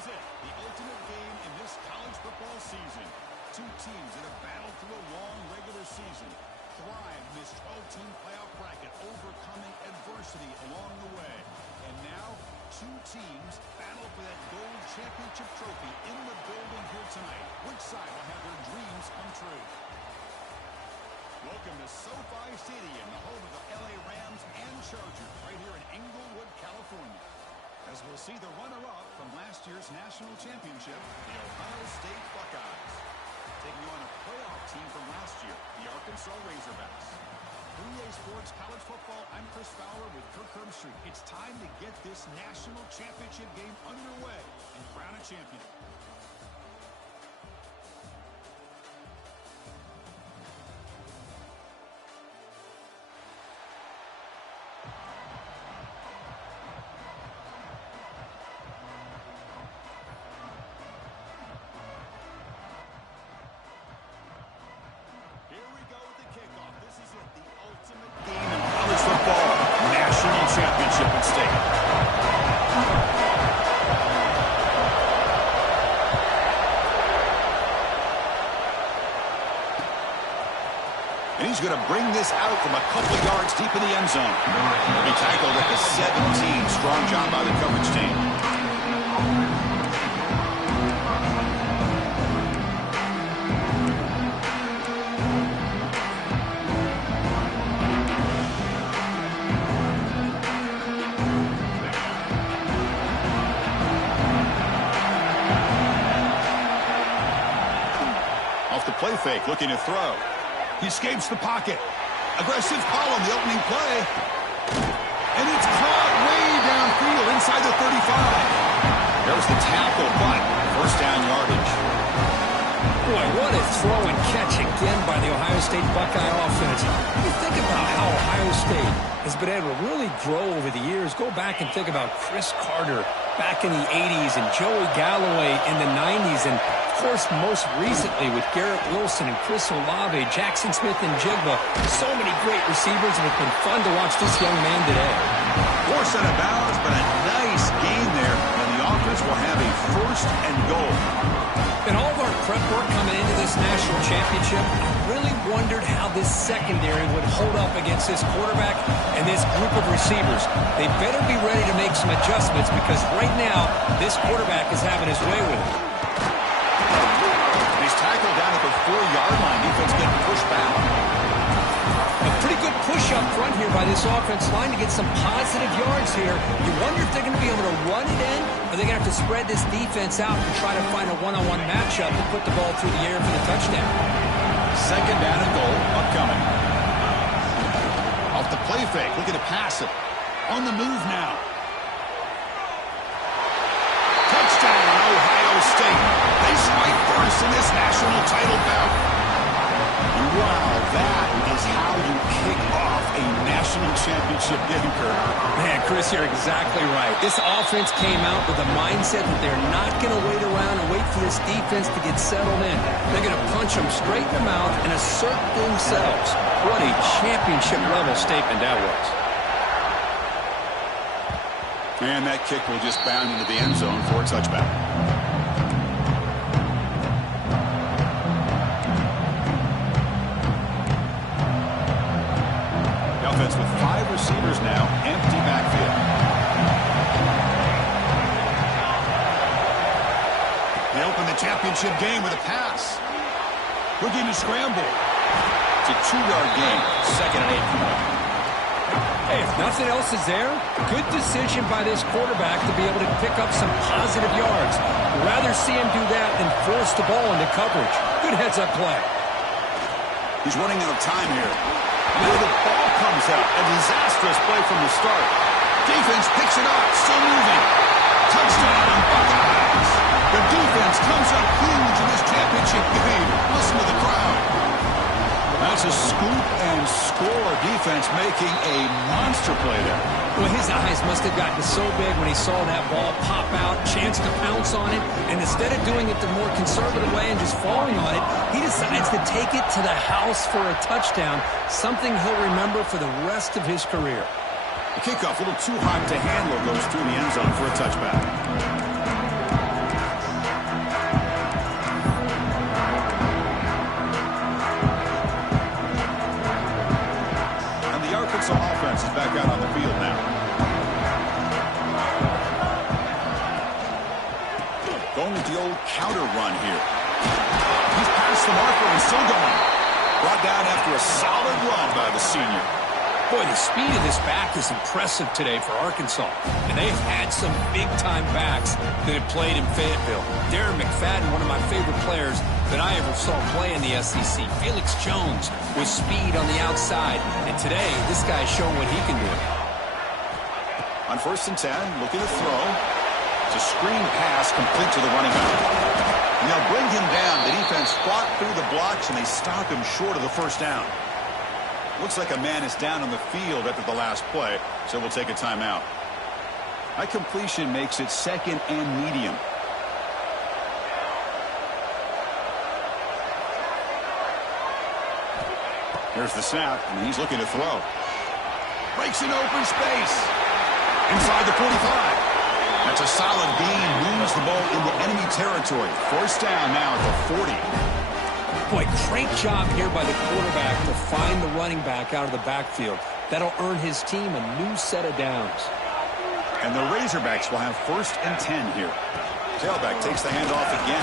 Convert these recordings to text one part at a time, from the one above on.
is it, the ultimate game in this college football season. Two teams that have battled through a long regular season, thrived in this 12-team playoff bracket, overcoming adversity along the way. And now, two teams battle for that gold championship trophy in the building here tonight. Which side will have their dreams come true? Welcome to SoFi Stadium, the home of the LA Rams and Chargers, right here in Inglewood, California. As we'll see the runner-up from last year's national championship, the Ohio State Buckeyes, taking on a playoff team from last year, the Arkansas Razorbacks. 3A Sports College Football, I'm Chris Fowler with Kirk Herbstreit. It's time to get this national championship game underway and crown a champion. He's going to bring this out from a couple of yards deep in the end zone. He tackled at the 17. Strong job by the coverage team. Off the play fake, looking to throw. He escapes the pocket. Aggressive call on the opening play. And it's caught way downfield inside the 35. There's the tackle, but first down yardage. Boy, what a throw and catch again by the Ohio State Buckeye offense. You think about how Ohio State has been able to really grow over the years. Go back and think about Chris Carter back in the 80s and Joey Galloway in the 90s. And, of course, most recently with Garrett Wilson and Chris Olave, Jackson Smith and Jigba. So many great receivers, and it's been fun to watch this young man today. Forced out of bounds, but a nice gain there. And the offense will have a first and goal. In all of our prep work coming into this national championship, I really wondered how this secondary would hold up against this quarterback and this group of receivers. They better be ready to make some adjustments because right now, this quarterback is having his way with it. He's tackled down at the 4-yard line. Defense getting pushed back. A pretty good push up front here by this offense line to get some positive yards here. You wonder if they're going to be able to run it in, or they're going to have to spread this defense out and try to find a one-on-one matchup to put the ball through the air for the touchdown. Second down and goal upcoming. Off the play fake, looking to pass it. On the move now. Touchdown, Ohio State. They strike first in this national title bout. Wow, that is how you kick off a national championship game, Kirk. Man, Chris, you're exactly right. This offense came out with a mindset that they're not going to wait around and wait for this defense to get settled in. They're going to punch them straight in the mouth and assert themselves. What a championship-level statement that was. And that kick will just bound into the end zone for a touchback. Offense with 5 receivers now, empty backfield. They open the championship game with a pass. Looking to scramble. It's a 2-yard gain, second and 8. Hey, if nothing else is there, good decision by this quarterback to be able to pick up some positive yards. Rather see him do that than force the ball into coverage. Good heads-up play. He's running out of time here. Now the ball comes out. A disastrous play from the start. Defense picks it up. Still moving. Touchdown, Buckeyes. The defense comes up huge in this championship game. Listen to the crowd. That's a scoop and score. Defense making a monster play there. Well, his eyes must have gotten so big when he saw that ball pop out, chance to pounce on it, and instead of doing it the more conservative way and just falling on it, he decides to take it to the house for a touchdown, something he'll remember for the rest of his career. The kickoff a little too hot to handle, goes through the end zone for a touchback. going with the old counter run here. He's past the marker and still going. Brought down after a solid run by the senior. Boy, the speed of this back is impressive today for Arkansas. And they've had some big-time backs that have played in Fayetteville. Darren McFadden, one of my favorite players that I ever saw play in the SEC. Felix Jones with speed on the outside. And today, this guy's showing what he can do. On 1st and 10, looking to throw. It's a screen pass complete to the running back. And they'll bring him down. The defense fought through the blocks, and they stop him short of the first down. Looks like a man is down on the field after the last play, so we'll take a timeout. That completion makes it 2nd and medium. Here's the snap, and he's looking to throw. Breaks in open space. Inside the 45. That's a solid gain. Moves the ball into enemy territory. 1st down now at the 40. Boy, great job here by the quarterback to find the running back out of the backfield. That'll earn his team a new set of downs. And the Razorbacks will have 1st and 10 here. Tailback takes the handoff again.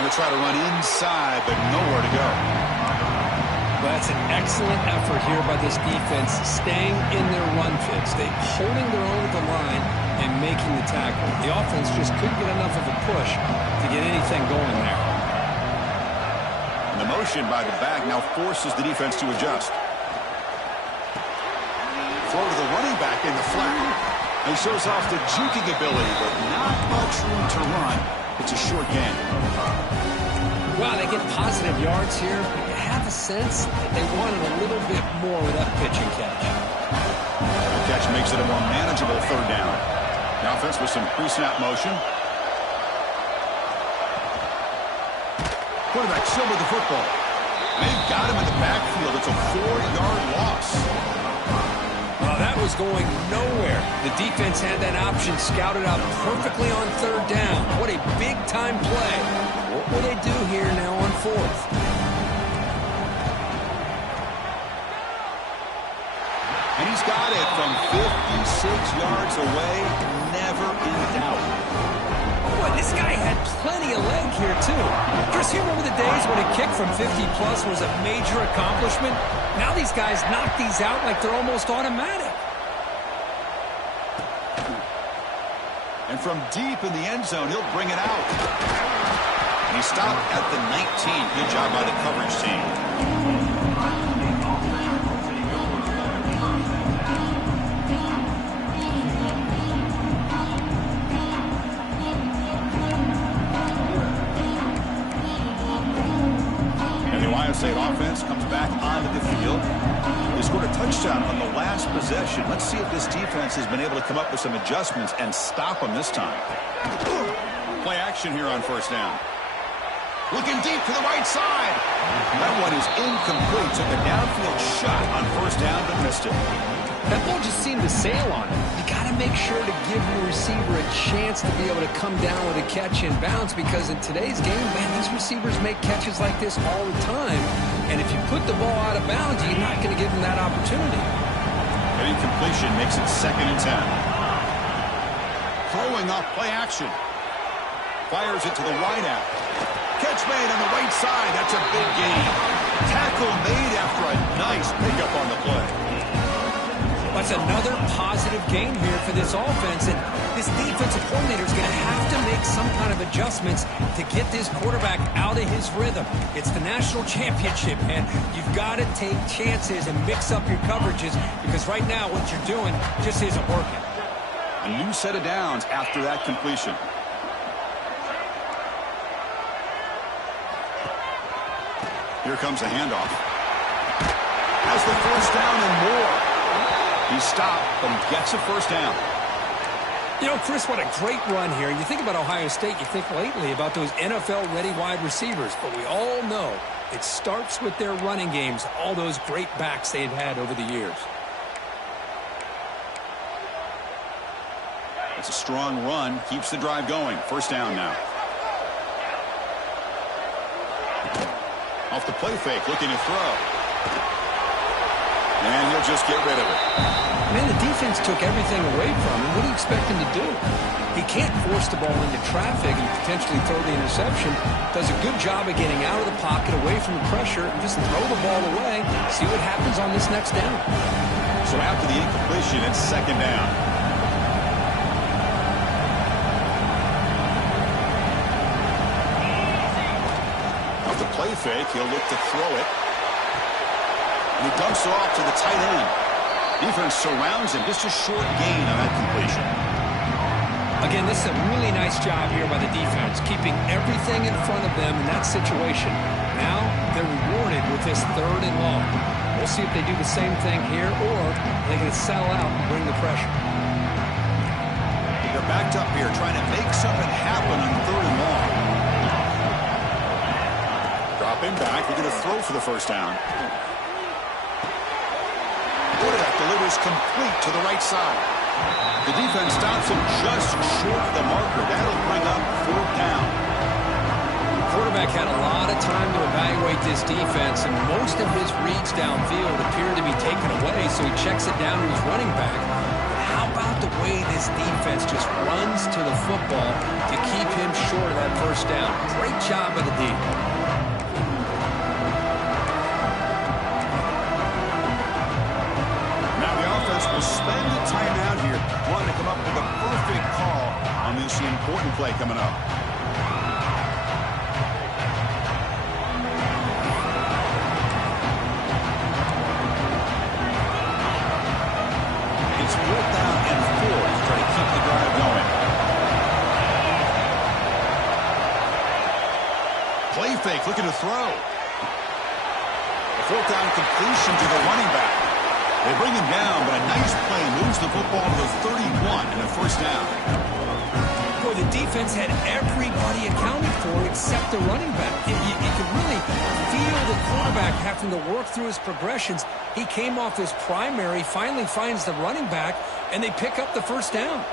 Going to try to run inside, but nowhere to go. Well, that's an excellent effort here by this defense, staying in their run fits. They're holding their own at the line and making the tackle. The offense just couldn't get enough of a push to get anything going there. The motion by the back now forces the defense to adjust. Throw to the running back in the flat. He shows off the juking ability, but not much room to run. It's a short gain. Wow, they get positive yards here. You have a sense that they wanted a little bit more with that pitch and catch. The catch makes it a more manageable 3rd down. The offense with some pre-snap motion. Quarterback still with the football. They've got him in the backfield. It's a 4-yard loss. Well, that was going nowhere. The defense had that option scouted out perfectly on 3rd down. What a big-time play. What will they do here now on 4th? And he's got it from 56 yards away. Never in doubt. Boy, this guy had plenty of leg here, too. Chris, you remember the days when a kick from 50-plus was a major accomplishment? Now these guys knock these out like they're almost automatic. And from deep in the end zone, he'll bring it out. And he stopped at the 19. Good job by the coverage team. State offense comes back onto the field. They scored a touchdown on the last possession. Let's see if this defense has been able to come up with some adjustments and stop them this time. Play action here on 1st down. Looking deep to the right side. That one is incomplete. Took a downfield shot on 1st down, but missed it. That ball just seemed to sail on him. You got to make sure to give the receiver a chance to be able to come down with a catch and bounce, because in today's game, man, these receivers make catches like this all the time. And if you put the ball out of bounds, you're not going to give them that opportunity. An incompletion makes it 2nd and 10. Throwing off play action. Fires it to the wideout. Catch made on the right side. That's a big gain. Tackle made after a nice pickup on the play. That's another positive gain here for this offense, and this defensive coordinator is going to have to make some kind of adjustments to get this quarterback out of his rhythm. It's the national championship, man. You've got to take chances and mix up your coverages, because right now what you're doing just isn't working. A new set of downs after that completion. Here comes a handoff. Has the 1st down and more. He stopped, but he gets a 1st down. You know, Chris, what a great run here. You think about Ohio State, you think lately about those NFL-ready wide receivers, but we all know it starts with their running games, all those great backs they've had over the years. It's a strong run, keeps the drive going. 1st down now. Off the play fake, looking to throw. And he'll just get rid of it. Man, the defense took everything away from him. What do you expect him to do? He can't force the ball into traffic and potentially throw the interception. Does a good job of getting out of the pocket, away from the pressure, and just throw the ball away. See what happens on this next down. So after the incompletion, it's second down. Off the play fake, he'll look to throw it. And he dumps it off to the tight end. Defense surrounds him. Just a short gain on that completion. Again, this is a really nice job here by the defense, keeping everything in front of them in that situation. Now they're rewarded with this 3rd and long. We'll see if they do the same thing here, or they're going to settle out and bring the pressure. They're backed up here, trying to make something happen on 3rd and long. Drop him back. We're going to throw for the first down. Quarterback delivers complete to the right side. The defense stops him just short of the marker. That'll bring up 4th down. The quarterback had a lot of time to evaluate this defense, and most of his reads downfield appeared to be taken away, so he checks it down to his running back. But how about the way this defense just runs to the football to keep him short of that first down? Great job by the D. Will spend the timeout here, wanting to come up with a perfect call on this important play coming up. It's 4th down and 4 to try to keep the drive going. Play fake, looking to throw. A 4th down completion to the running back. They bring him down, but a nice play moves the football to the 31 and a first down. Boy, the defense had everybody accounted for except the running back. You could really feel the quarterback having to work through his progressions. He came off his primary, finally finds the running back, and they pick up the first down.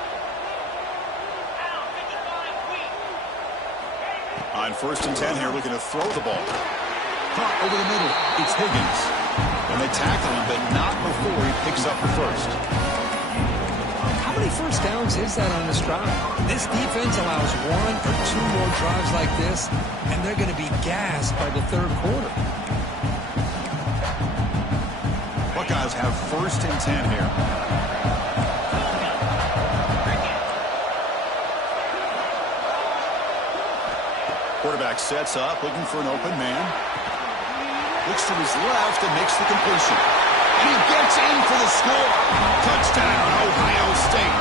On 1st and 10 here, looking to throw the ball. Caught over the middle. It's Higgins. And they tackle him, but not before he picks up the first. How many first downs is that on this drive? This defense allows 1 or 2 more drives like this, and they're going to be gassed by the 3rd quarter. Buckeyes have 1st and 10 here. Quarterback sets up, looking for an open man. Looks to his left and makes the completion. And he gets in for the score. Touchdown, Ohio State.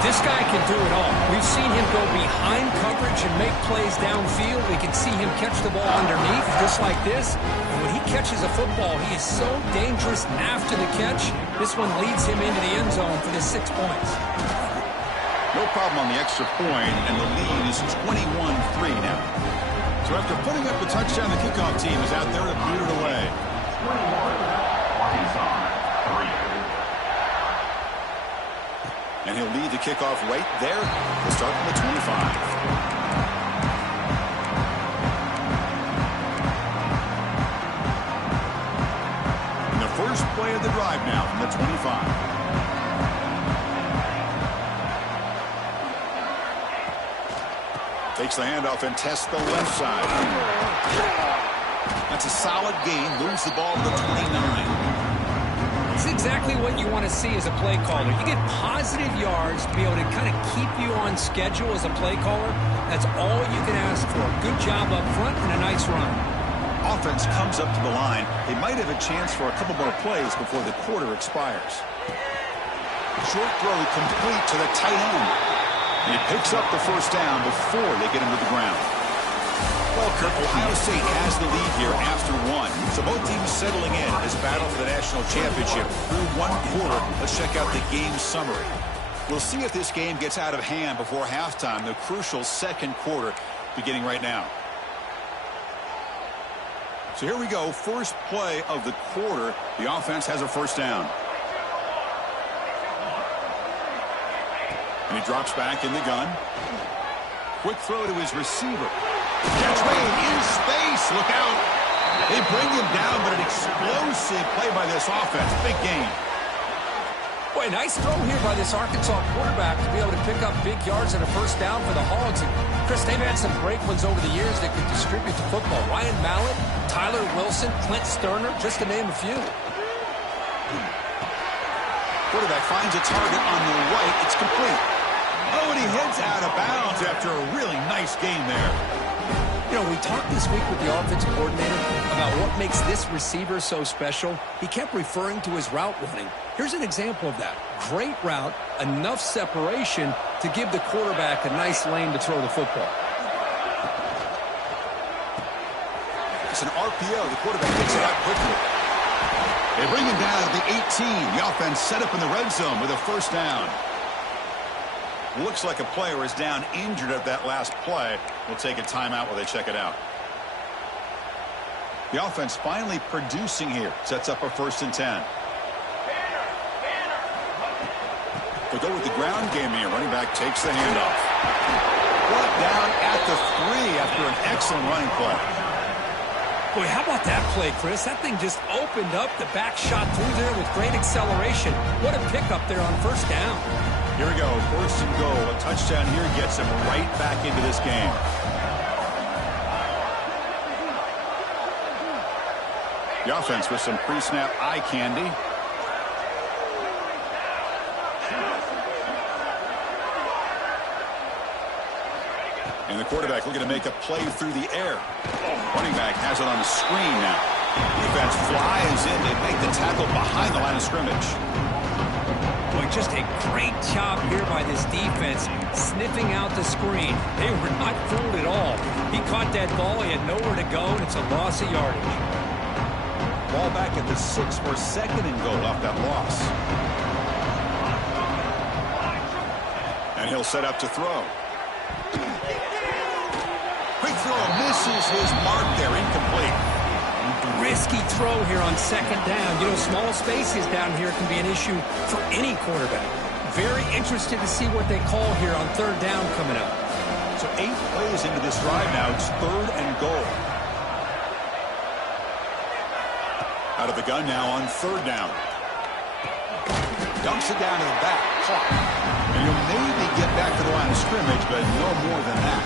This guy can do it all. We've seen him go behind coverage and make plays downfield. We can see him catch the ball underneath, just like this. And when he catches a football, he is so dangerous after the catch. This one leads him into the end zone for the 6 points. No problem on the extra point, and the lead is 21-3 now. So after putting up the touchdown, the kickoff team is out there to boot it away. And he'll lead the kickoff right there. We'll start from the 25. And the first play of the drive now from the 25. Takes the handoff and tests the left side. That's a solid gain. Moves the ball to the 29. It's exactly what you want to see as a play caller. You get positive yards to be able to kind of keep you on schedule as a play caller. That's all you can ask for. Good job up front and a nice run. Offense comes up to the line. They might have a chance for a couple more plays before the quarter expires. Short throw complete to the tight end. And he picks up the first down before they get him to the ground. Well, Kirk, Ohio State has the lead here after 1. So both teams settling in as battle for the national championship through 1 quarter. Let's check out the game summary. We'll see if this game gets out of hand before halftime, the crucial 2nd quarter beginning right now. So here we go. First play of the quarter. The offense has a first down. And he drops back in the gun. Quick throw to his receiver. Catch made in space. Look out. They bring him down, but an explosive play by this offense. Big gain. Boy, nice throw here by this Arkansas quarterback to be able to pick up big yards and a first down for the Hogs. And Chris, they've had some great ones over the years that could distribute the football. Ryan Mallett, Tyler Wilson, Clint Sterner, just to name a few. Quarterback finds a target on the right. It's complete. Oh, and he heads out of bounds after a really nice game there. You know, we talked this week with the offensive coordinator about what makes this receiver so special. He kept referring to his route running. Here's an example of that. Great route, enough separation to give the quarterback a nice lane to throw the football. It's an RPO. The quarterback picks it up quickly. They bring him down at the 18. The offense set up in the red zone with a first down. Looks like a player is down injured at that last play. We'll take a timeout while they check it out. The offense finally producing here. Sets up a 1st and 10. They go with the ground game here. Running back takes the handoff. Brought down at the 3 after an excellent running play. Boy, how about that play, Chris? That thing just opened up. The back shot through there with great acceleration. What a pickup there on first down. Here we go, 1st and goal. A touchdown here gets him right back into this game. The offense with some pre-snap eye candy. And the quarterback looking to make a play through the air. Running back has it on the screen now. Defense flies in. They make the tackle behind the line of scrimmage. Boy, just a great job here by this defense, sniffing out the screen. They were not fooled at all. He caught that ball. He had nowhere to go, and it's a loss of yardage. Ball back at the 6 for 2nd and goal off that loss. And he'll set up to throw. Quick throw misses his mark there, incomplete. Risky throw here on 2nd down. You know, small spaces down here can be an issue for any quarterback. Very interested to see what they call here on 3rd down coming up. So 8 plays into this drive now. It's 3rd and goal. Out of the gun now on 3rd down. Dumps it down to the back. Caught. And you'll maybe get back to the line of scrimmage, but no more than that.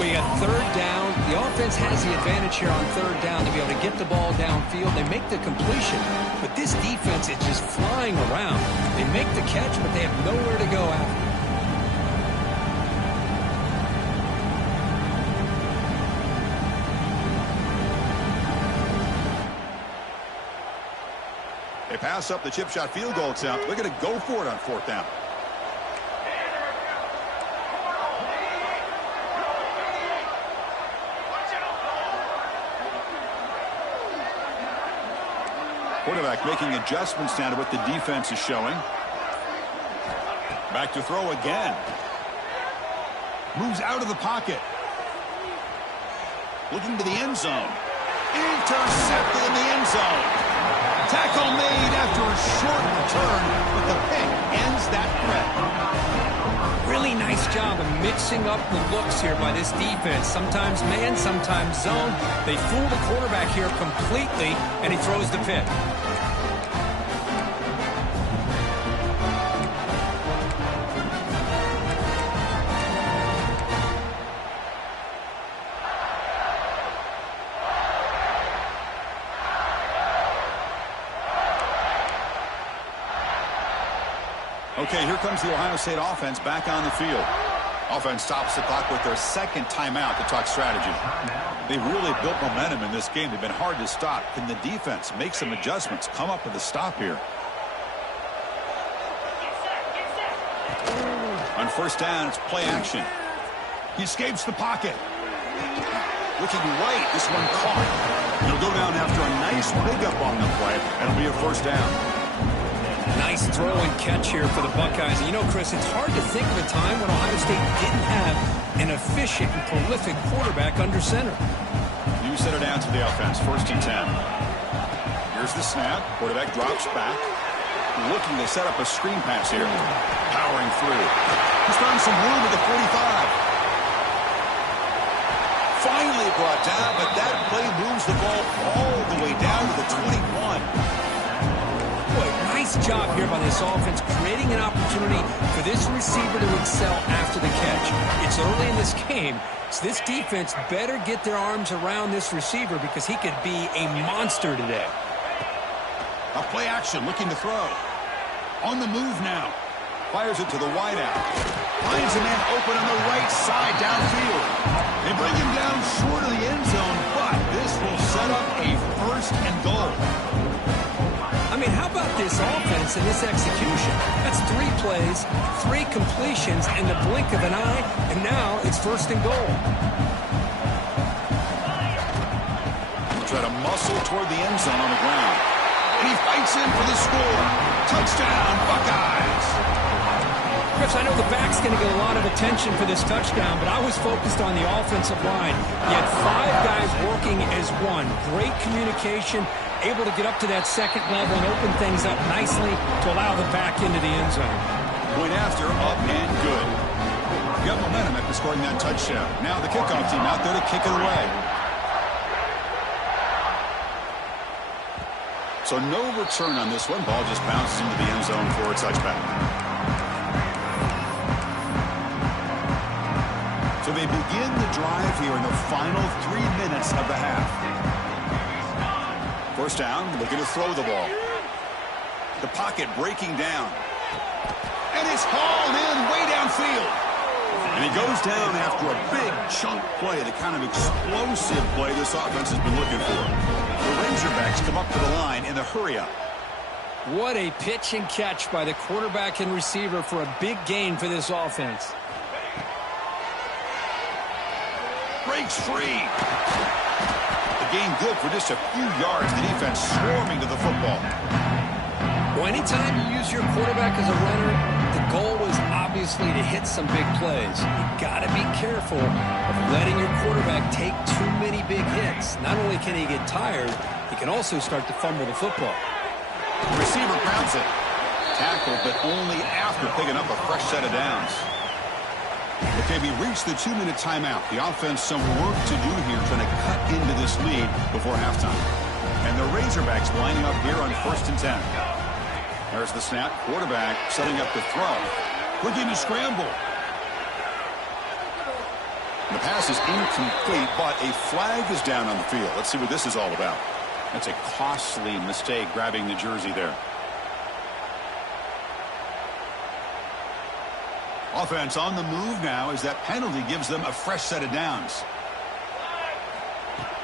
We got 3rd down. The offense has the advantage here on 3rd down to be able to get the ball downfield. They make the completion, but this defense is just flying around. They make the catch, but they have nowhere to go after. They pass up the chip shot field goal attempt. They're going to go for it on 4th down. Quarterback making adjustments now to what the defense is showing. Back to throw again. Moves out of the pocket. Looking to the end zone. Intercepted in the end zone. Tackle made after a short return, but the pick ends that threat. Really nice job of mixing up the looks here by this defense. Sometimes man, sometimes zone. They fool the quarterback here completely, and he throws the pick. Okay, here comes the Ohio State offense back on the field. Offense stops the clock with their 2nd timeout to talk strategy. They've really built momentum in this game. They've been hard to stop. Can the defense make some adjustments, come up with a stop here? On 1st down, it's play action. He escapes the pocket. Looking right, this one caught. He'll go down after a nice pickup on the play, and it'll be a 1st down. Nice throw and catch here for the Buckeyes. And you know, Chris, it's hard to think of a time when Ohio State didn't have an efficient and prolific quarterback under center. You set it down to the offense, 1st and 10. Here's the snap. Quarterback drops back. Looking to set up a screen pass here. Powering through. He's found some room at the 45. Finally brought down, but that play moves the ball all the way down to the 21. Boy, nice job here by this offense, creating an opportunity for this receiver to excel after the catch. It's early in this game, so this defense better get their arms around this receiver because he could be a monster today. A play action, looking to throw. On the move now. Fires it to the wideout. Finds a man open on the right side downfield. They bring him down short of the end zone, but this will set up a 1st and goal. I mean, how about this offense and this execution? That's 3 plays, 3 completions in the blink of an eye, and now it's 1st and goal. Try to muscle toward the end zone on the ground. And he fights in for the score. Touchdown, Buckeyes. Chris, I know the back's going to get a lot of attention for this touchdown, but I was focused on the offensive line. You had 5 guys working as one. Great communication, able to get up to that 2nd level and open things up nicely to allow the back into the end zone. Point after, up and good. You got momentum after scoring that touchdown. Now the kickoff team out there to kick it away. So no return on this one. Ball just bounces into the end zone for a touchback. So they begin the drive here in the final 3 minutes of the half. 1st down, looking to throw the ball. The pocket breaking down. And it's hauled in way downfield. And he goes down after a big chunk play, the kind of explosive play this offense has been looking for. The Razorbacks come up to the line in the hurry-up. What a pitch and catch by the quarterback and receiver for a big gain for this offense. Breaks free. The gain good for just a few yards. The defense swarming to the football. Well, anytime you use your quarterback as a runner, the goal is obviously to hit some big plays. You got to be careful of letting your quarterback take too many big hits. Not only can he get tired, he can also start to fumble the football. The receiver grabs it. Tackled, but only after picking up a fresh set of downs. Okay, we reached the 2-minute timeout. The offense some work to do here, trying to cut into this lead before halftime. And the Razorbacks lining up here on 1st and 10. There's the snap. Quarterback setting up the throw. Looking to scramble. The pass is incomplete, but a flag is down on the field. Let's see what this is all about. That's a costly mistake, grabbing the jersey there. Offense on the move now as that penalty gives them a fresh set of downs.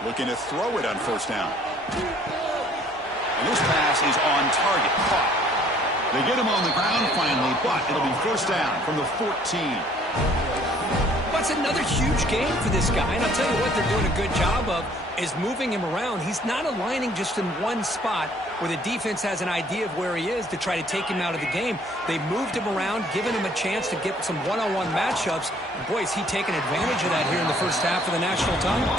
Looking to throw it on 1st down. And this pass is on target. Caught. They get him on the ground finally, but it'll be 1st down from the 14. That's another huge game for this guy, and I'll tell you what they're doing a good job of is moving him around. He's not aligning just in one spot where the defense has an idea of where he is to try to take him out of the game. They moved him around, giving him a chance to get some one-on-one matchups. And boy, is he taking advantage of that here in the 1st half of the national title.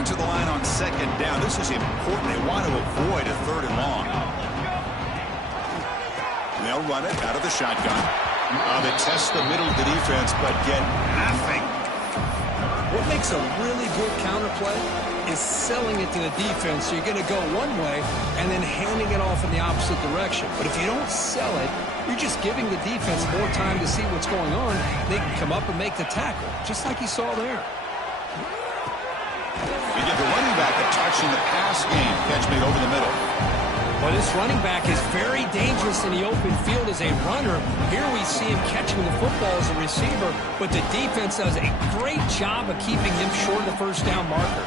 To the line on 2nd down. This is important. They want to avoid a 3rd and long. And they'll run it out of the shotgun. They test the middle of the defense, but get nothing. What makes a really good counter play is selling it to the defense. So you're going to go one way and then handing it off in the opposite direction. But if you don't sell it, you're just giving the defense more time to see what's going on. They can come up and make the tackle, just like you saw there. You give the running back a touch in the pass game. Catch made over the middle. Well, this running back is very dangerous in the open field as a runner. Here we see him catching the football as a receiver, but the defense does a great job of keeping him short of the 1st down marker.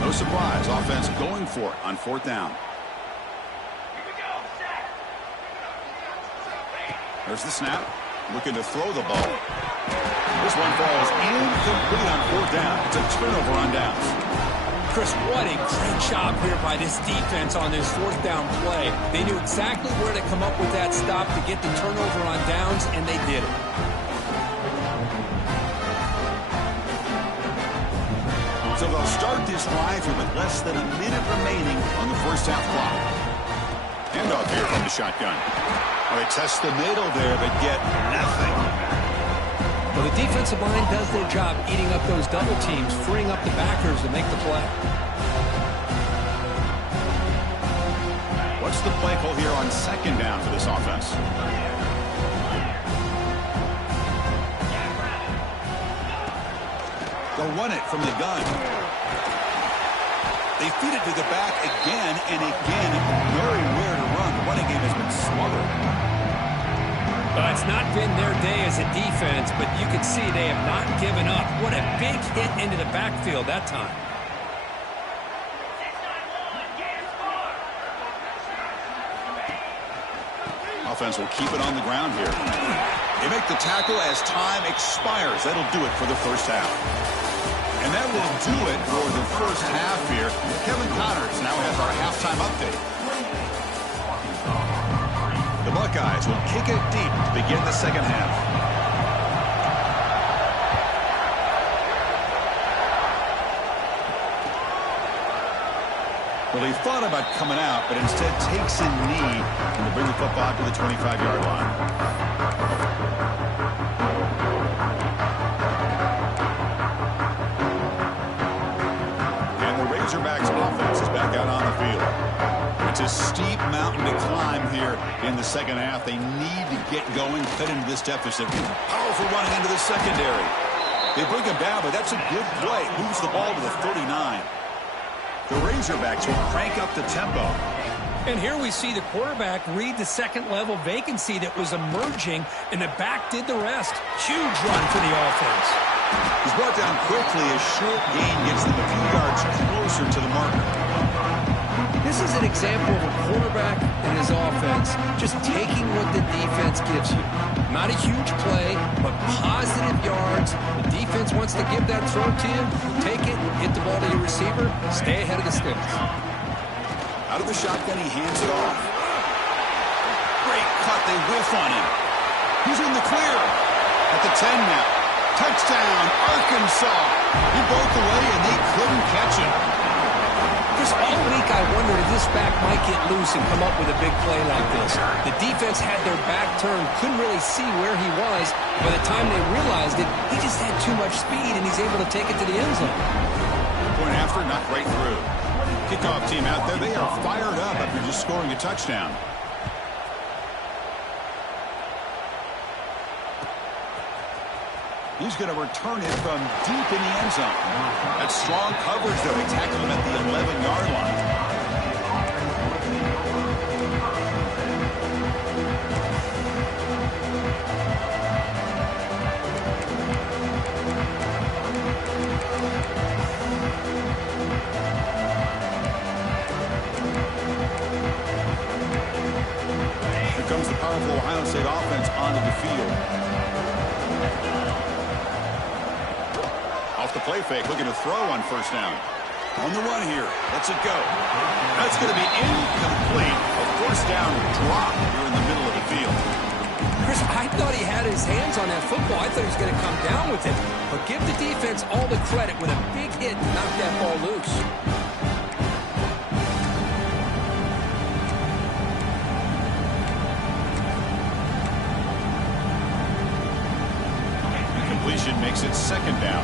No surprise. Offense going for it on 4th down. There's the snap. Looking to throw the ball. This one falls incomplete on 4th down. It's a turnover on downs. Chris, what a great job here by this defense on this 4th down play. They knew exactly where to come up with that stop to get the turnover on downs, and they did it. So they'll start this drive here with less than a minute remaining on the first half clock. Handoff here from the shotgun. All right, test the middle there, but get nothing. Well, the defensive line does their job eating up those double teams, freeing up the backers to make the play. What's the play call here on second down for this offense? They'll run it from the gun. They feed it to the back again and again. Nowhere to run. The running game has been smothered. Well, it's not been their day as a defense, but you can see they have not given up. What a big hit into the backfield that time. Offense will keep it on the ground here. They make the tackle as time expires. That'll do it for the first half. And that will do it for the first half here. Kevin Connors now has our halftime update. The Buckeyes will kick it deep to begin the second half. Well, he thought about coming out, but instead takes a knee to bring the football to the 25-yard line. And the Razorbacks offense is back out on the field. It's a steep mountain to climb here in the second half. They need to get going, cut into this deficit. Powerful running into the secondary. They bring him down, but that's a good play. Moves the ball to the 39. The Razorbacks will crank up the tempo. And here we see the quarterback read the second-level vacancy that was emerging, and the back did the rest. Huge run for the offense. He's brought down quickly. A short gain gets them a few yards closer to the marker. This is an example of a quarterback and his offense just taking what the defense gives you. Not a huge play, but positive yards. The defense wants to give that throw to you. Take it, hit the ball to your receiver, stay ahead of the sticks. Out of the shotgun, he hands it off. Great cut. They whiff on him. He's in the clear. At the 10 now. Touchdown, Arkansas. He broke away, and they couldn't catch him. Just all week I wondered if this back might get loose and come up with a big play like this. The defense had their back turned, couldn't really see where he was. By the time they realized it, he just had too much speed, and he's able to take it to the end zone. Point after, knocked right through. Kickoff team out there, they are fired up after just scoring a touchdown. He's going to return it from deep in the end zone. That's strong coverage, though. They tackle him at the 11-yard line. Here comes the powerful Ohio State offense onto the field. Off the play fake, looking to throw on first down. On the run here, lets it go. That's going to be incomplete. A first down drop here in the middle of the field. Chris, I thought he had his hands on that football. I thought he was going to come down with it. But give the defense all the credit with a big hit to knock that ball loose. Completion makes it second down.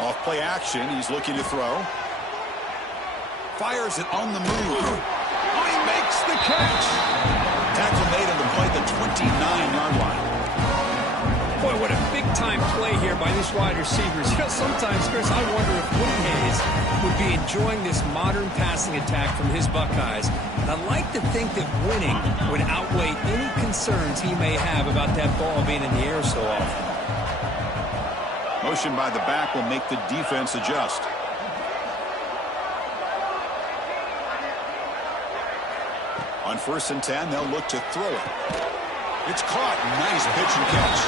Off play action, he's looking to throw. Fires it on the move. Oh, he makes the catch. Tackle made on the play at the 29-yard line. Boy, what a big-time play here by this wide receivers. You know, sometimes, Chris, I wonder if Woody Hayes would be enjoying this modern passing attack from his Buckeyes. And I'd like to think that winning would outweigh any concerns he may have about that ball being in the air so often. Motion by the back will make the defense adjust. On 1st and 10, they'll look to throw it. It's caught. Nice pitch and catch.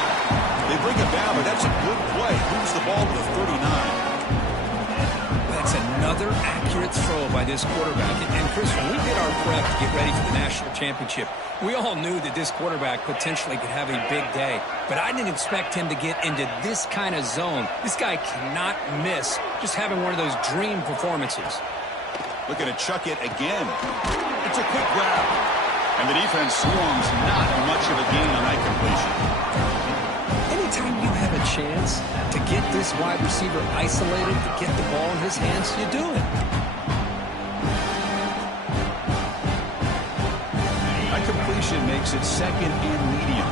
They bring it down, but that's a good play. Moves the ball to the 39. That's a Another accurate throw by this quarterback. And Chris, when we did our prep to get ready for the national championship, we all knew that this quarterback potentially could have a big day. But I didn't expect him to get into this kind of zone. This guy cannot miss just having one of those dream performances. Looking to chuck it again. It's a quick grab. And the defense swarms, not much of a gain on that completion. Anytime you have a chance to get this wide receiver isolated, to get the ball in his hands, you do it. That completion makes it second and medium.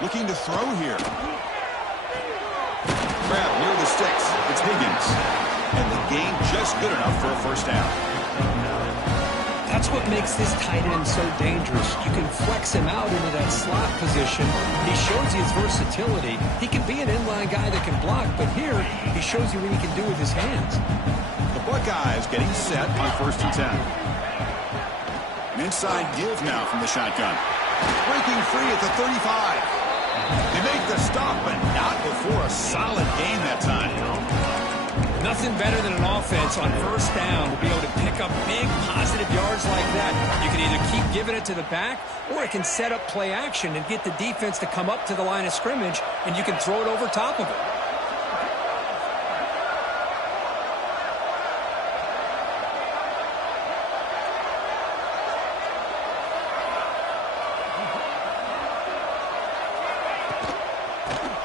Looking to throw here. Grab near the sticks. It's Higgins. And the gain just good enough for a first down. That's what makes this tight end so dangerous. You can flex him out into that slot position. He shows you his versatility. He can be an inline guy that can block, but here he shows you what he can do with his hands. The Buckeyes getting set on 1st and 10. An inside give now from the shotgun. Breaking free at the 35. They make the stop, but not before a solid gain that time. Nothing better than an offense on 1st down to be able to pick up big positive yards like that. You can either keep giving it to the back, or it can set up play action and get the defense to come up to the line of scrimmage, and you can throw it over top of it.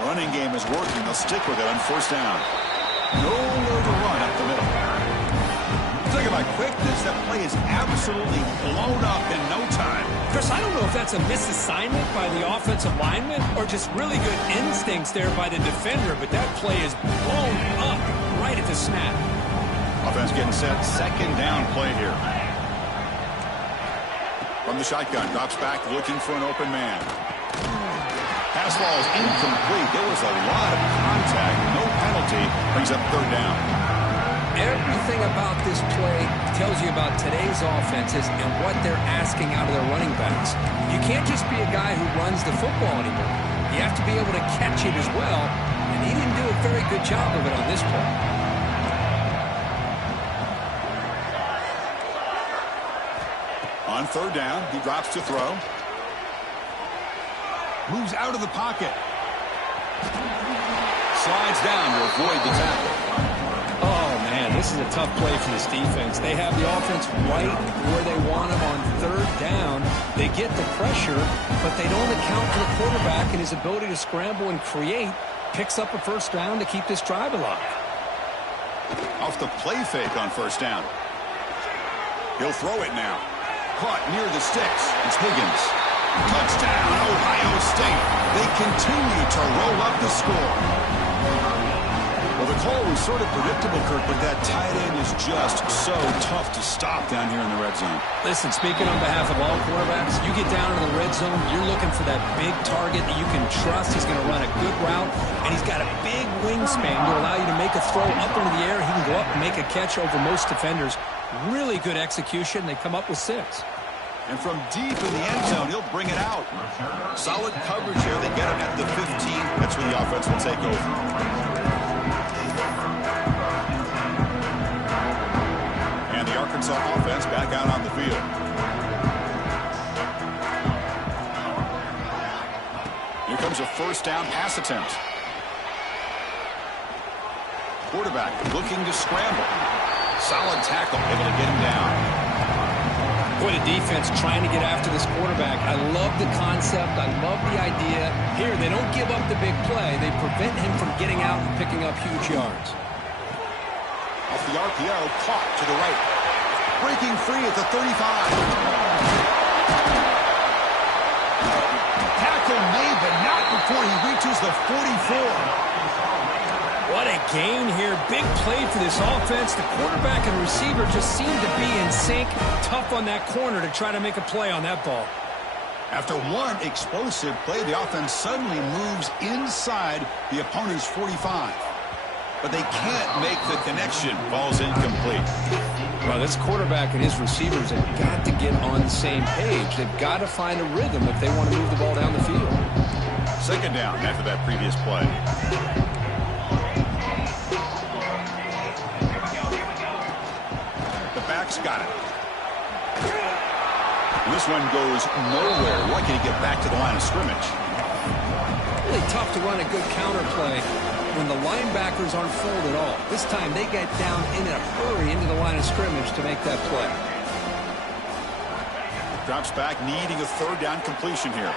Running game is working. They'll stick with it on 1st down. Nowhere to run up the middle. Talk about quickness. That play is absolutely blown up in no time. Chris, I don't know if that's a misassignment by the offensive lineman or just really good instincts there by the defender, but that play is blown up right at the snap. Offense getting set. 2nd down play here. From the shotgun. Drops back looking for an open man. Pass ball is incomplete. There was a lot of contact. No penalty. Brings up 3rd down. Everything about this play tells you about today's offenses and what they're asking out of their running backs. You can't just be a guy who runs the football anymore. You have to be able to catch it as well, and he didn't do a very good job of it on this play. On 3rd down, he drops to throw. Moves out of the pocket. Slides down to avoid the tackle. Oh, man, this is a tough play for this defense. They have the offense right where they want them on 3rd down. They get the pressure, but they don't account for the quarterback and his ability to scramble and create. Picks up a 1st down to keep this drive alive. Off the play fake on 1st down. He'll throw it now. Caught near the sticks. It's Higgins. Touchdown, Ohio State. They continue to roll up the score. Well, the call was sort of predictable, Kirk, but that tight end is just so tough to stop down here in the red zone. Listen, speaking on behalf of all quarterbacks, you get down into the red zone, you're looking for that big target that you can trust. He's going to run a good route, and he's got a big wingspan to allow you to make a throw up into the air. He can go up and make a catch over most defenders. Really good execution. They come up with 6. And from deep in the end zone, he'll bring it out. Solid coverage here. They get him at the 15. That's when the offense will take over. And the Arkansas offense back out on the field. Here comes a 1st down pass attempt. Quarterback looking to scramble. Solid tackle, able to get him down. Boy, the defense trying to get after this quarterback. I love the concept. I love the idea. Here, they don't give up the big play. They prevent him from getting out and picking up huge yards. Off the RPO, caught to the right. Breaking free at the 35. Tackle made, but not before he reaches the 44. What a gain here. Big play for this offense. The quarterback and receiver just seem to be in sync. Tough on that corner to try to make a play on that ball. After one explosive play, the offense suddenly moves inside the opponent's 45. But they can't make the connection. Ball's incomplete. Well, this quarterback and his receivers have got to get on the same page. They've got to find a rhythm if they want to move the ball down the field. Second down after that previous play. The back's got it. This one goes nowhere. Lucky to get back to the line of scrimmage. Really tough to run a good counter play when the linebackers aren't full at all. This time they get down in a hurry into the line of scrimmage to make that play. Drops back, needing a third down completion here.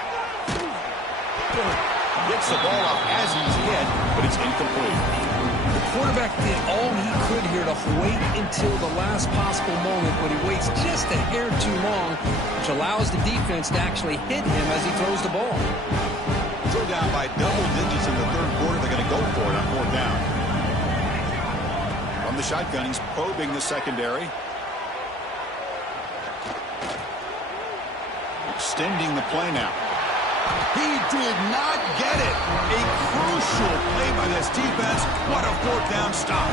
Gets the ball off as he's hit, but it's incomplete. The quarterback did all he could here to wait until the last possible moment, but he waits just a hair too long, which allows the defense to actually hit him as he throws the ball. Throw down by double digits in the third quarter. They're going to go for it on fourth down. From the shotgun, he's probing the secondary. Extending the play now. He did not get it. A crucial play by this defense. What a fourth down stop.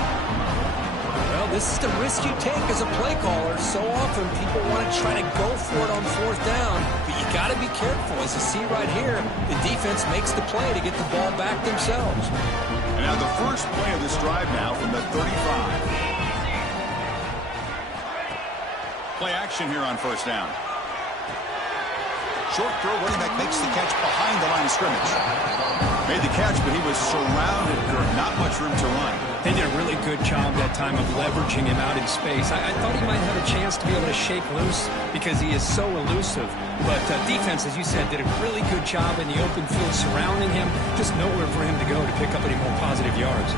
Well, this is the risk you take as a play caller. So often people want to try to go for it on fourth down, but you got to be careful. As you see right here, the defense makes the play to get the ball back themselves. And now the first play of this drive now from the 35. Play action here on first down. Short throw, running back makes the catch behind the line of scrimmage. Made the catch, but he was surrounded. Not much room to run. They did a really good job that time of leveraging him out in space. I thought he might have a chance to be able to shake loose because he is so elusive. But defense, as you said, did a really good job in the open field surrounding him. Just nowhere for him to go to pick up any more positive yards.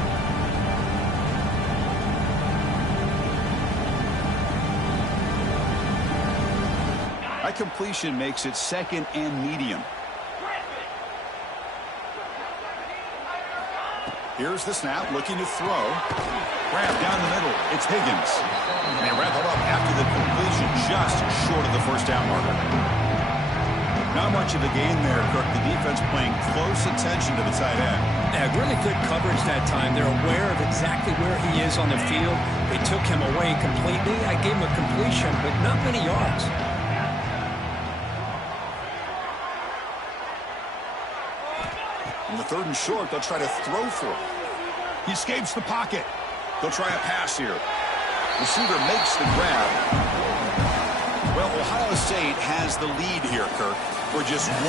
That completion makes it second and medium. Here's the snap, looking to throw. Grab down the middle. It's Higgins. And they wrap it up after the completion, just short of the first down marker. Not much of a gain there, Kirk. The defense paying close attention to the tight end. Yeah, really good coverage that time. They're aware of exactly where he is on the field. They took him away completely. I gave him a completion, but not many yards. In the third and short, they'll try to throw for it. He escapes the pocket. They'll try a pass here. Receiver makes the grab. Well, Ohio State has the lead here, Kirk. We're just 1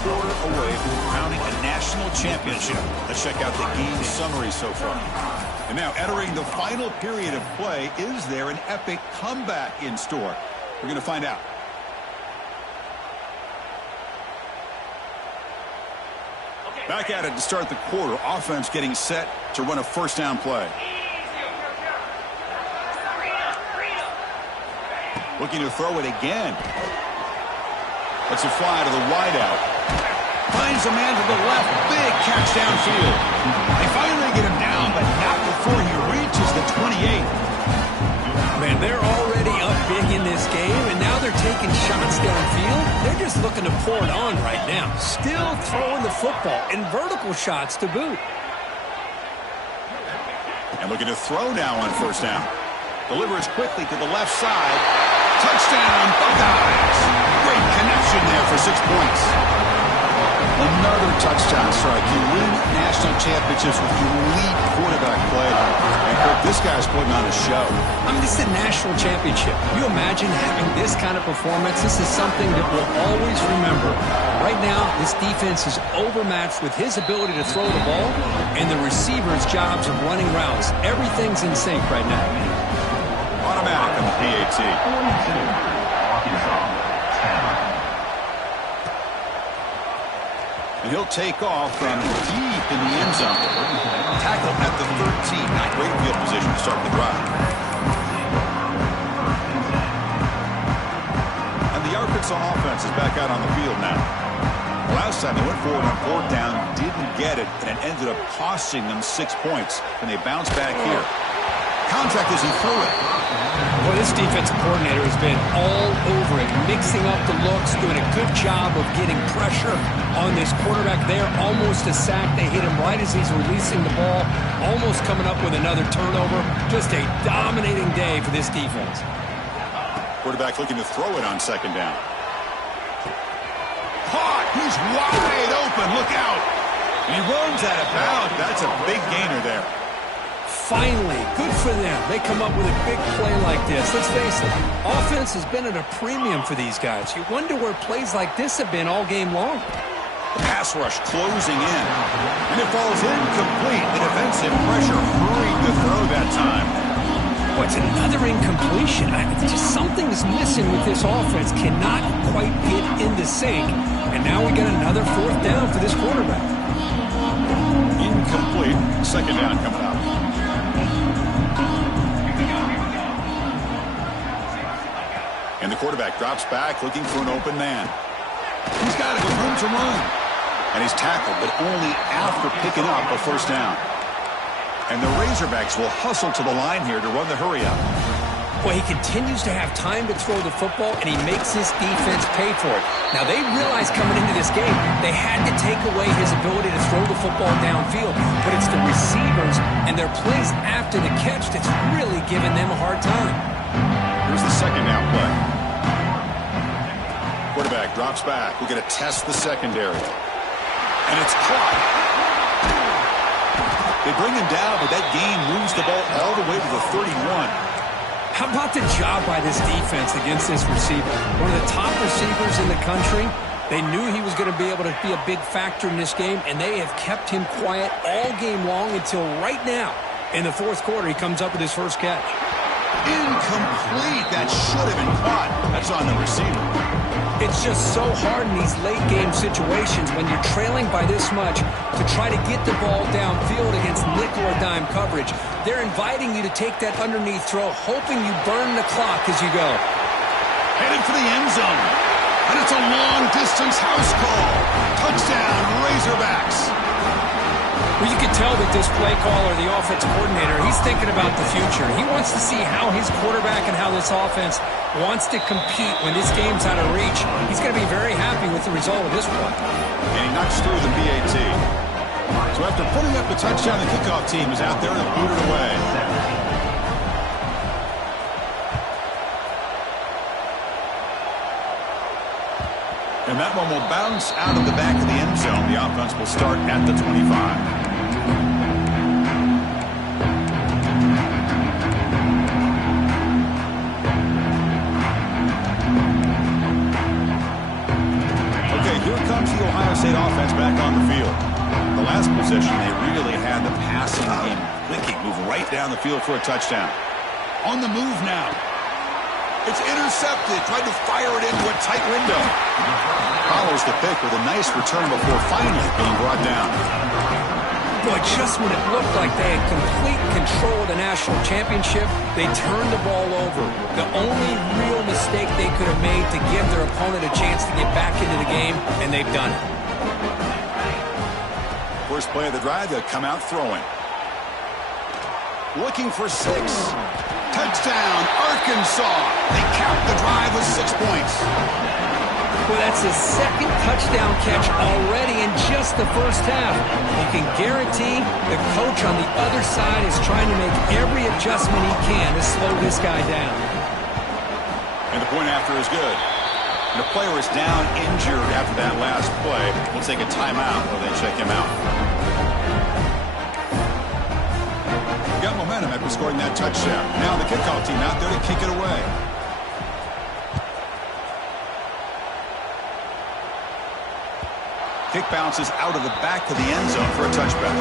quarter away from crowning a national championship. Let's check out the game summary so far. And now, entering the final period of play, is there an epic comeback in store? We're going to find out. Back at it to start the quarter. Offense getting set to run a first down play. Looking to throw it again. Let's it fly to the wideout. Finds a man to the left. Big catch downfield. They finally get him down, but not before he reaches the 28. Man, they're already up big in this game, and now they're taking shots downfield. They're just looking to pour it on right now. Still throwing the football, and vertical shots to boot. And looking to throw now on first down. Delivers quickly to the left side. Touchdown, Buckeyes! Great connection there for 6 points. Another touchdown strike. You win national championships with elite quarterback play. And Kirk, this guy's putting on a show. I mean, this is a national championship. You imagine having this kind of performance? This is something that we'll always remember. Right now, this defense is overmatched with his ability to throw the ball and the receivers' jobs of running routes. Everything's in sync right now. Automatic on the PAT. And he'll take off from deep in the end zone. Tackle at the 13. Not great field position to start the drive. And the Arkansas offense is back out on the field now. Last time they went forward on fourth down, didn't get it, and it ended up costing them 6 points. And they bounce back here. contact as he threw it. Well, this defensive coordinator has been all over it, mixing up the looks, doing a good job of getting pressure on this quarterback there. Almost a sack. They hit him right as he's releasing the ball, almost coming up with another turnover. Just a dominating day for this defense. Quarterback looking to throw it on second down. Caught. He's wide open. Look out. He runs out of bounds. That's a big gainer there. Finally, good for them. They come up with a big play like this. Let's face it, offense has been at a premium for these guys. You wonder where plays like this have been all game long. Pass rush closing in. And it falls incomplete. The defensive pressure hurried the throw that time. What's another incompletion? Just something is missing with this offense. Cannot quite get in the sync. And now we got another fourth down for this quarterback. Incomplete. Second down coming up. And the quarterback drops back looking for an open man. He's got room to run. And he's tackled, but only after picking up a first down. And the Razorbacks will hustle to the line here to run the hurry up. Well, he continues to have time to throw the football, and he makes his defense pay for it. Now, they realized coming into this game, they had to take away his ability to throw the football downfield. But it's the receivers and their plays after the catch that's really giving them a hard time. Here's the second down play. Quarterback drops back. We're going to test the secondary. And it's caught. They bring him down, but that gain moves the ball all the way to the 31. How about the job by this defense against this receiver? One of the top receivers in the country. They knew he was going to be able to be a big factor in this game, and they have kept him quiet all game long until right now. In the fourth quarter, he comes up with his first catch. Incomplete. That should have been caught. That's on the receiver. It's just so hard in these late-game situations when you're trailing by this much to try to get the ball downfield against nickel or dime coverage. They're inviting you to take that underneath throw, hoping you burn the clock as you go. Headed for the end zone. And it's a long-distance house call. Touchdown, Razorbacks. Well, you can tell that this play caller, the offensive coordinator, he's thinking about the future. He wants to see how his quarterback and how this offense wants to compete when this game's out of reach. He's going to be very happy with the result of this one. And he knocks through the BAT. So after putting up the touchdown, the kickoff team is out there to boot it away. And that one will bounce out of the back of the end zone. The offense will start at the 25. Here comes the Ohio State offense back on the field. The last possession, they really had the passing game clicking, move right down the field for a touchdown. On the move now. It's intercepted, tried to fire it into a tight window. Follows the pick with a nice return before finally being brought down. Boy, just when it looked like they had complete control of the national championship, they turned the ball over. The only real mistake they could have made to give their opponent a chance to get back into the game, and they've done it. First play of the drive, they'll come out throwing. Looking for 6. Touchdown, Arkansas. They count the drive with 6 points. Well, that's his second touchdown catch already in just the first half. You can guarantee the coach on the other side is trying to make every adjustment he can to slow this guy down. And the point after is good. And the player is down injured after that last play. We'll take a timeout while they check him out. Got momentum after scoring that touchdown. Now the kickoff team out there to kick it away. Kick bounces out of the back of the end zone for a touchback.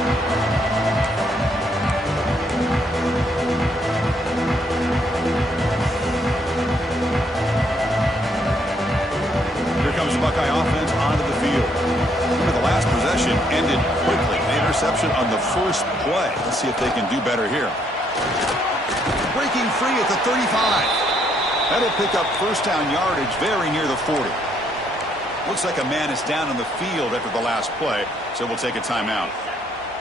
Here comes the Buckeye offense onto the field. Remember, the last possession ended quickly. The interception on the first play. Let's see if they can do better here. Breaking free at the 35. That'll pick up first down yardage very near the 40. Looks like a man is down on the field after the last play, so we'll take a timeout.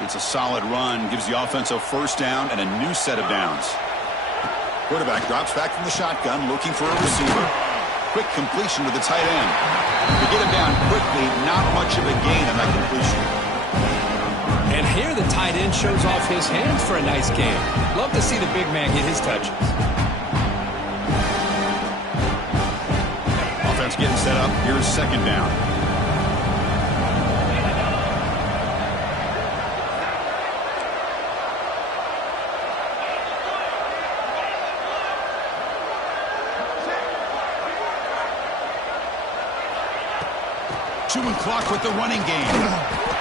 It's a solid run, gives the offense a first down and a new set of downs. Quarterback drops back from the shotgun, looking for a receiver. Quick completion to the tight end. To get him down quickly, not much of a gain on that completion. And here the tight end shows off his hands for a nice game. Love to see the big man get his touches. Offense getting set up. Here's second down. Chewing clock with the running game.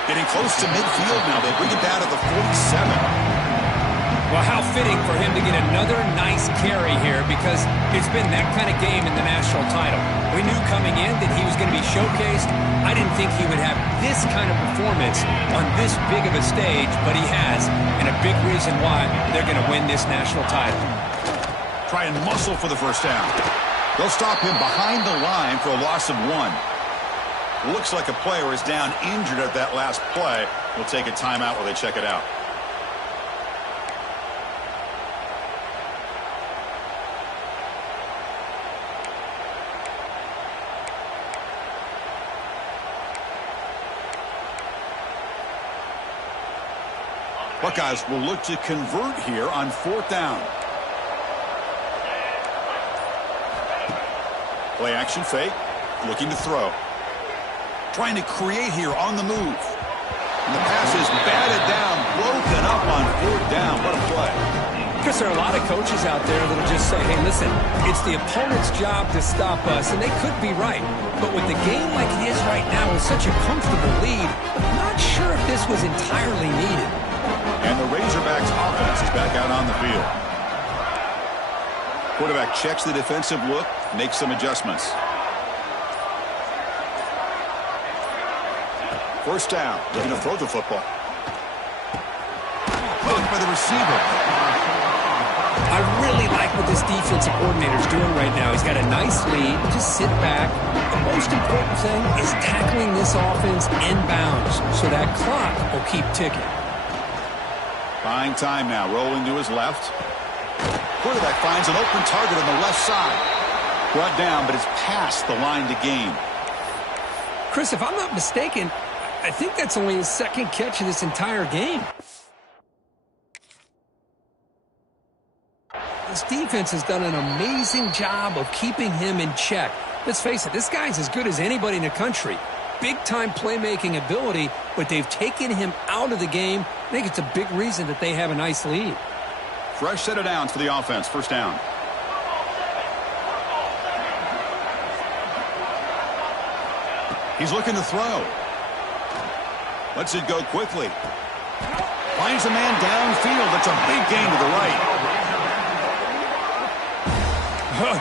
Getting close to midfield now. They bring it down to the 47. Well, how fitting for him to get another nice carry here, because it's been that kind of game in the national title. We knew coming in that he was going to be showcased. I didn't think he would have this kind of performance on this big of a stage, but he has, and a big reason why they're going to win this national title. Try and muscle for the first down. They'll stop him behind the line for a loss of 1. Looks like a player is down injured at that last play. We'll take a timeout while they check it out. Buckeyes will look to convert here on 4th down. Play action fake. Looking to throw. Trying to create here on the move. And the pass is batted down, broken up on 4th down. What a play. Because there are a lot of coaches out there that will just say, hey, listen, it's the opponent's job to stop us, and they could be right. But with the game like it is right now with such a comfortable lead, I'm not sure if this was entirely needed. And the Razorbacks offense is back out on the field. Quarterback checks the defensive look, makes some adjustments. First down, looking to throw the football. Blocked by the receiver. I really like what this defensive coordinator is doing right now. He's got a nice lead. Just sit back. The most important thing is tackling this offense inbounds so that clock will keep ticking. Buying time now, rolling to his left. Quarterback finds an open target on the left side. Brought down, but it's past the line to gain. Chris, if I'm not mistaken, I think that's only his second catch of this entire game. This defense has done an amazing job of keeping him in check. Let's face it, this guy's as good as anybody in the country. Big-time playmaking ability, but they've taken him out of the game. I think it's a big reason that they have a nice lead. Fresh set of downs for the offense. First down. He's looking to throw. Lets it go quickly. Finds a man downfield. That's a big gain to the right.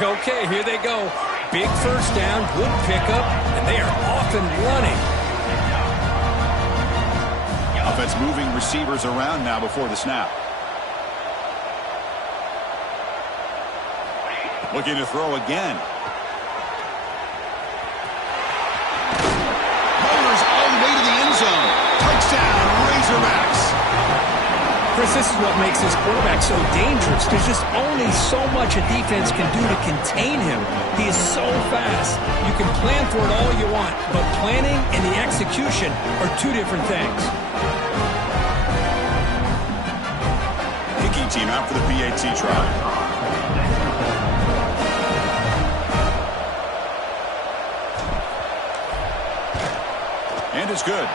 Okay, here they go. Big first down, good pickup, and they are off and running. Offense moving receivers around now before the snap. Looking to throw again. Motors all the way to the end zone. Touchdown, Razorbacks. Chris, this is what makes this quarterback so dangerous. There's just only so much a defense can do to contain him. He is so fast. You can plan for it all you want, but planning and the execution are two different things. Kicking team out for the PAT try. And it's good.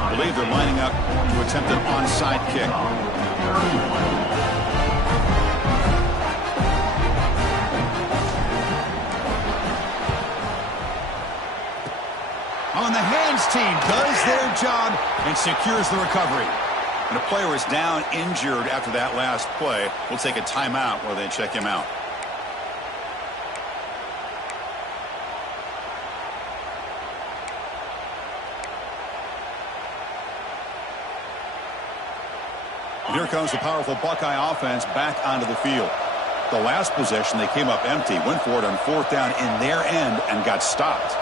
I believe they're lining up to attempt an onside kick. On the hands team does their job and secures the recovery. And a player is down injured after that last play. We'll take a timeout while they check him out. Here comes the powerful Buckeye offense back onto the field. The last possession, they came up empty, went for it on 4th down in their end and got stopped.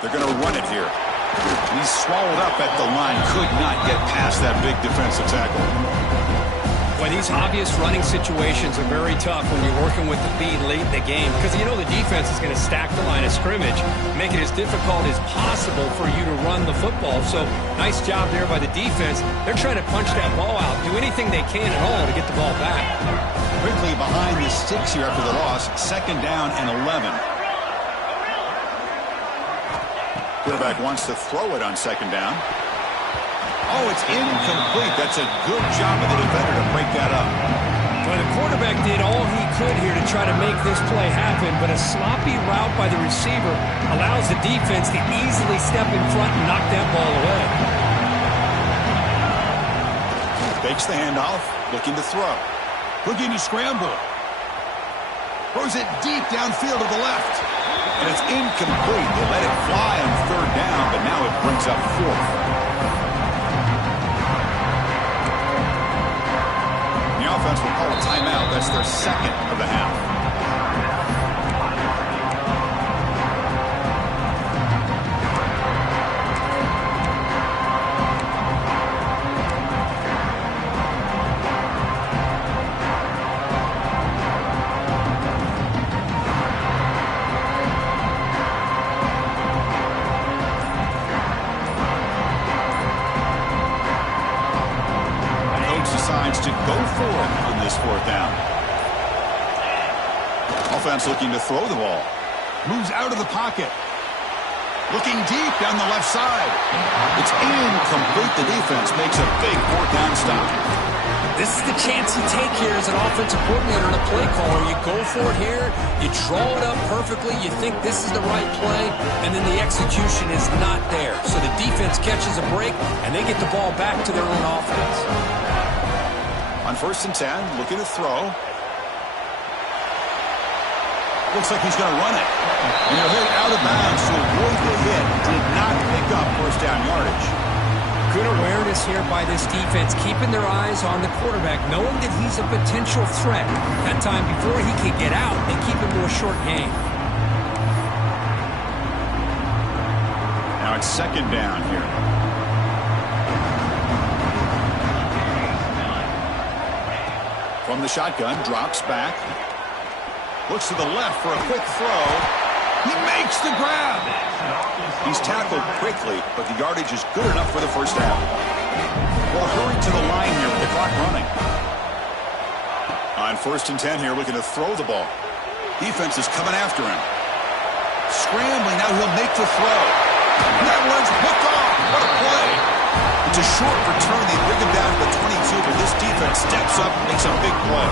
They're going to run it here. He's swallowed up at the line. Could not get past that big defensive tackle. Well, these obvious running situations are very tough when you're working with the lead late in the game because you know the defense is going to stack the line of scrimmage, make it as difficult as possible for you to run the football. So nice job there by the defense. They're trying to punch that ball out, do anything they can at all to get the ball back. Quickly behind the sticks here after the loss. 2nd down and 11. Quarterback wants to throw it on 2nd down. Oh, it's incomplete. That's a good job of the defender to break that up. Well, the quarterback did all he could here to try to make this play happen, but a sloppy route by the receiver allows the defense to easily step in front and knock that ball away. Fakes the handoff, looking to throw. Looking to scramble. Throws it deep downfield to the left. And it's incomplete. They let it fly on 3rd down, but now it brings up 4th. Offense will call a timeout. That's their 2nd of the half. To go for it on this 4th down. Offense looking to throw the ball. Moves out of the pocket. Looking deep down the left side. It's incomplete. The defense makes a big 4th down stop. This is the chance you take here as an offensive coordinator and a play caller. You go for it here. You draw it up perfectly. You think this is the right play, and then the execution is not there. So the defense catches a break, and they get the ball back to their own offense. On 1st and 10, looking to throw. Looks like he's going to run it. And he'll hit out of bounds to avoid the hit. Did not pick up 1st down yardage. Good awareness here by this defense, keeping their eyes on the quarterback, knowing that he's a potential threat. That time before he could get out, they keep him to a short game. Now it's 2nd down here. From the shotgun, drops back. Looks to the left for a quick throw. He makes the grab. He's tackled quickly, but the yardage is good enough for the 1st down. Well, hurry to the line here with the clock running. On 1st and 10 here, looking to throw the ball. Defense is coming after him. Scrambling, now he'll make the throw. That one's hooked off. What a play. It's a short return. They bring him down to the 22, but this defense steps up and makes a big play.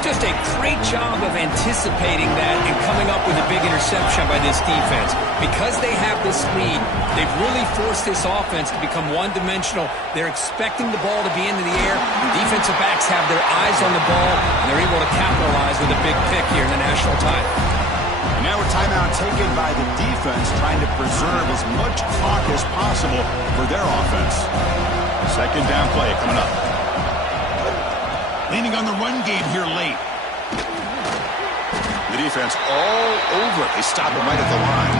Just a great job of anticipating that and coming up with a big interception by this defense. Because they have this lead, they've really forced this offense to become one-dimensional. They're expecting the ball to be into the air. Defensive backs have their eyes on the ball, and they're able to capitalize with a big pick here in the national title. And now a timeout taken by the defense, trying to preserve as much clock as possible for their offense. 2nd down play coming up. Leaning on the run game here late. The defense all over it. They stop him right at the line.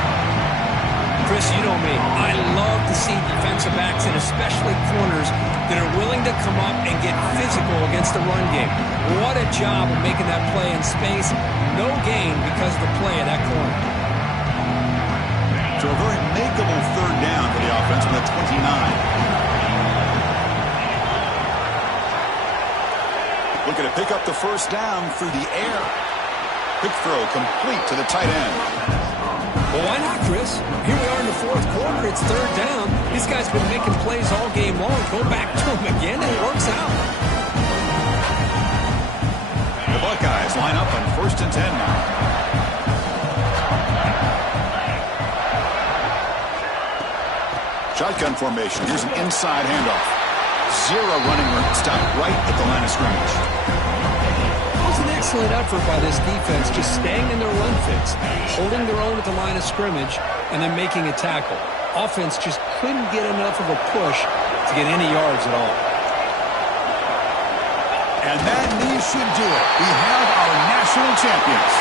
Chris, you know me. I love to see defensive backs and especially corners that are willing to come up and get physical against the run game. What a job of making that play in space. No gain because of the play of that corner. So a very makeable 3rd down for the offense from the 29. Looking to pick up the 1st down through the air. Quick throw complete to the tight end. Well, why not, Chris? Here we are in the 4th quarter. It's 3rd down. This guy's been making plays all game long. Go back to him again, and it works out. The Buckeyes line up on 1st and 10 now. Shotgun formation. Here's an inside handoff. Zero running room. Stop right at the line of scrimmage. It was an excellent effort by this defense, just staying in their run fits, holding their own at the line of scrimmage, and then making a tackle. Offense just couldn't get enough of a push to get any yards at all. And that knee should do it. We have our national champions.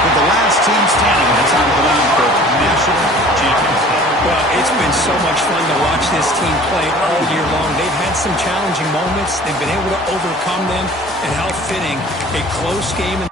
with the last team standing at the top of the mountain for national championship. Well, it's been so much fun to watch this team play all year long. They've had some challenging moments. They've been able to overcome them, and how fitting a close game.